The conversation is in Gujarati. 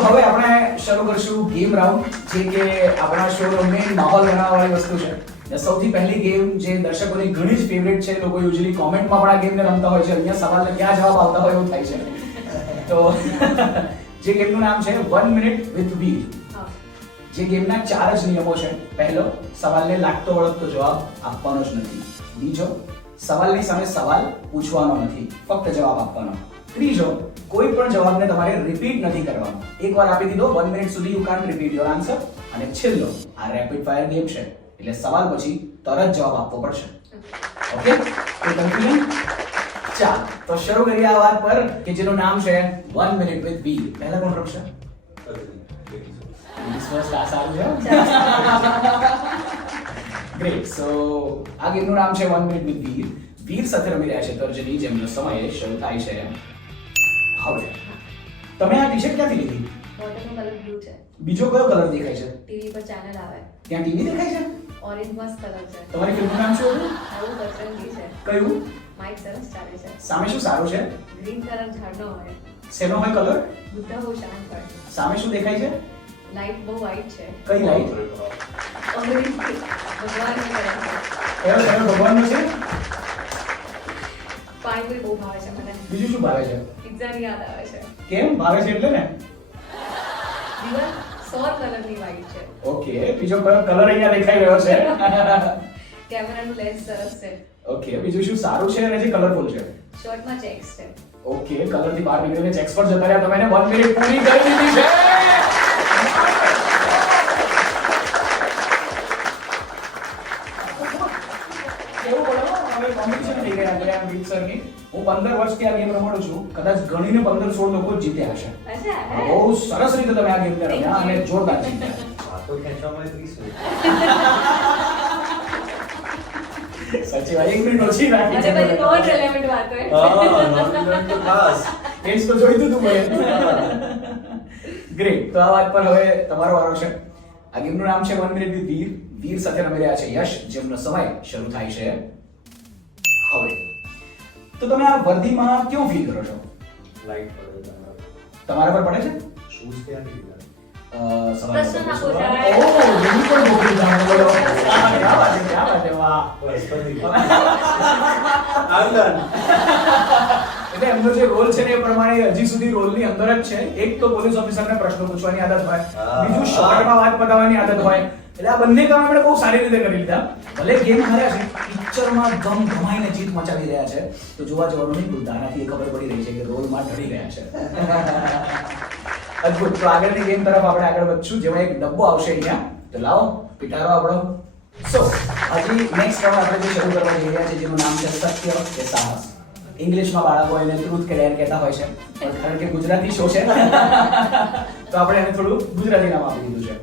તો હવે આપણે શરૂ કરશું ગેમ રાઉન્ડ, જે કે આપણા શોનો મેઇન માહોલ બનાવવાવાળી વસ્તુ છે. અને સૌથી પહેલી ગેમ જે દર્શકોની ઘણી જ ફેવરેટ છે, લોકો યુઝ્યુઅલી કોમેન્ટમાં પણ આ ગેમને રમતા હોય છે, અહીંયા સવાલને ક્યાં જવાબ આવતા હોય એવું થાય છે. તો જે ગેમનું નામ છે 1 મિનિટ વિથ વીર. જે ગેમના 4 જ નિયમો છે. પહેલો, સવાલને લાગતો વળગતો જવાબ આપવાનો જ નથી. બીજો, સવાલની સામે સવાલ પૂછવાનો નથી, ફક્ત જવાબ આપવાનો. ત્રીજો, કોઈ પણ જવાબને તમારે રિપીટ નથી કરવાનો. એકવાર આપી દીધો 1 મિનિટ સુધી you can't repeat your answer. અને છેલ્લો, આ રેપિડ ફાયર ગેમ છે, એટલે સવાલ પછી તરત જવાબ આપવો પડશે. ઓકે, તો કન્ફ્યુઝન? ચાલો તો શરૂ કરીએ આ વાત પર કે જેનું નામ છે 1 મિનિટ વિથ વીર. પહેલા કોણ રમશે? ગ્રેટ. સો આ ગેમનું નામ છે 1 મિનિટ વિથ વીર. વીર સાથે રમી રહ્યા છે તર્જની, જેમનો સમય શરૂ થાય છે હવે. તમે આ ટી-શર્ટ ક્યાંથી લીધી? બોટમનો કલર બ્લુ છે. બીજો કયો કલર દેખાય છે? ટીવી પર ચેનલ આવે. ત્યાં ટીવી દેખાય છે? ઓરેન્જ મસ્ત કલર છે. તમારી ફિલ્મનું નામ શું હતું? આવું બજરંગી છે. કયું? માઇક સરસ ચાલે છે. સામે શું સારું છે? ગ્રીન કલર ઝાડનો હોય. શેનો હોય કલર? બુદ્ધા બહુ શાંત હોય. સામે શું દેખાય છે? લાઈટ બહુ વ્હાઈટ છે. કઈ લાઈટ? ઓરેન્જ ભગવાનની કલર છે. કયો કયો ભગવાનનો છે? પાણીપુરી બહુ ભાવે છે મને. બીજું શું ભાવે છે? પિઝાની યાદ આવે છે. કેમ ભાવે છે એટલે ને? દીવાલ સોર કલરની વ્હાઈટ છે. ઓકે, બીજો કયો કલર અહીંયા દેખાઈ રહ્યો છે? કેમેરાનું લેન્સ સરસ છે. ઓકે, બીજું શું સારું છે અને જે કલરફુલ છે? શર્ટમાં ચેક્સ છે. ઓકે, કલરથી બહાર નીકળીને ચેક્સ પર જતા રહ્યા. તમે 1 મિનિટ પૂરી કરી દીધી છે. કેવું બોલો? હવે કોમ્પિટિશન થઈ ગયા આપણે આ વીર સરની. હું 15 વર્ષથી આ ગેમ રમાડું છું. કદાચ ગણીને 15-16 લોકો જ જીત્યા હશે. અચ્છા. બહુ સરસ રીતે તમે આ ગેમને રમ્યા અને જોરદાર જીત્યા. વાતો ખેંચવામાં 30 મિનિટ. સાચી વાત, 1 મિનિટ ઓછી રાખી અને છે. પછી બહુ રેલેવન્ટ વાત હોય. નોમિનેટ તો ખાસ. એ જ તો જોઈતું હતું મેં. ગ્રેટ. તો આ વાત પર હવે તમારો વારો છે. આ ગેમનું નામ છે 1 મિનિટ વિથ વીર. વીર સાથે રમી રહ્યા છે યશ, જેમનો સમય શરૂ થાય છે હવે. તો તમે આ વર્દીમાં કેવું ફીલ કરો છો? લાઈટ પડે તમારા. તમારા પર પડે છે? શૂઝ ક્યાંથી લીધા? પ્રશ્ન ના પૂછાય. ઓહ, એની પણ મોકલી જાણ બોલો. ક્યાં વાત છે, ક્યાં વાત છે, વાહ. બસ કરી I'm done. એટલે એમનો જે રોલ છે ને એ પ્રમાણે હજી સુધી રોલની અંદર જ છે. એક તો પોલીસ ઓફિસરને પ્રશ્નો પૂછવાની આદત હોય, બીજું શોર્ટમાં વાત પતાવવાની આદત હોય. એટલે આ બંને કામ આપણે બહુ સારી રીતે કરી લીધા. ભલે ગેમ હાર્યા છે, પિક્ચરમાં ગમાઈને જીત મચાવી રહ્યા છે. તો જોવા જવાનું નહીં ભૂલતા. આનાથી એ ખબર પડી રહી છે કે રોલમાં ઢળી રહ્યા છે. અદ્ભુત. તો આગળની ગેમ તરફ આપણે આગળ વધશું, જેમાં એક ડબ્બો આવશે અહીંયા. તો લાવો પિટારો આપણો. સો હજી નેક્સ્ટ રાઉન્ડ આપણે જે શરૂ કરવા જઈ રહ્યા છે, જેનું નામ છે સત્ય કે સાહસ. ઇંગ્લિશમાં બાળકો એને ટ્રુથ કે ડેર કહેતા હોય છે, પણ કારણ કે ગુજરાતી શો છે તો આપણે એને થોડું ગુજરાતી નામ આપી દીધું છે.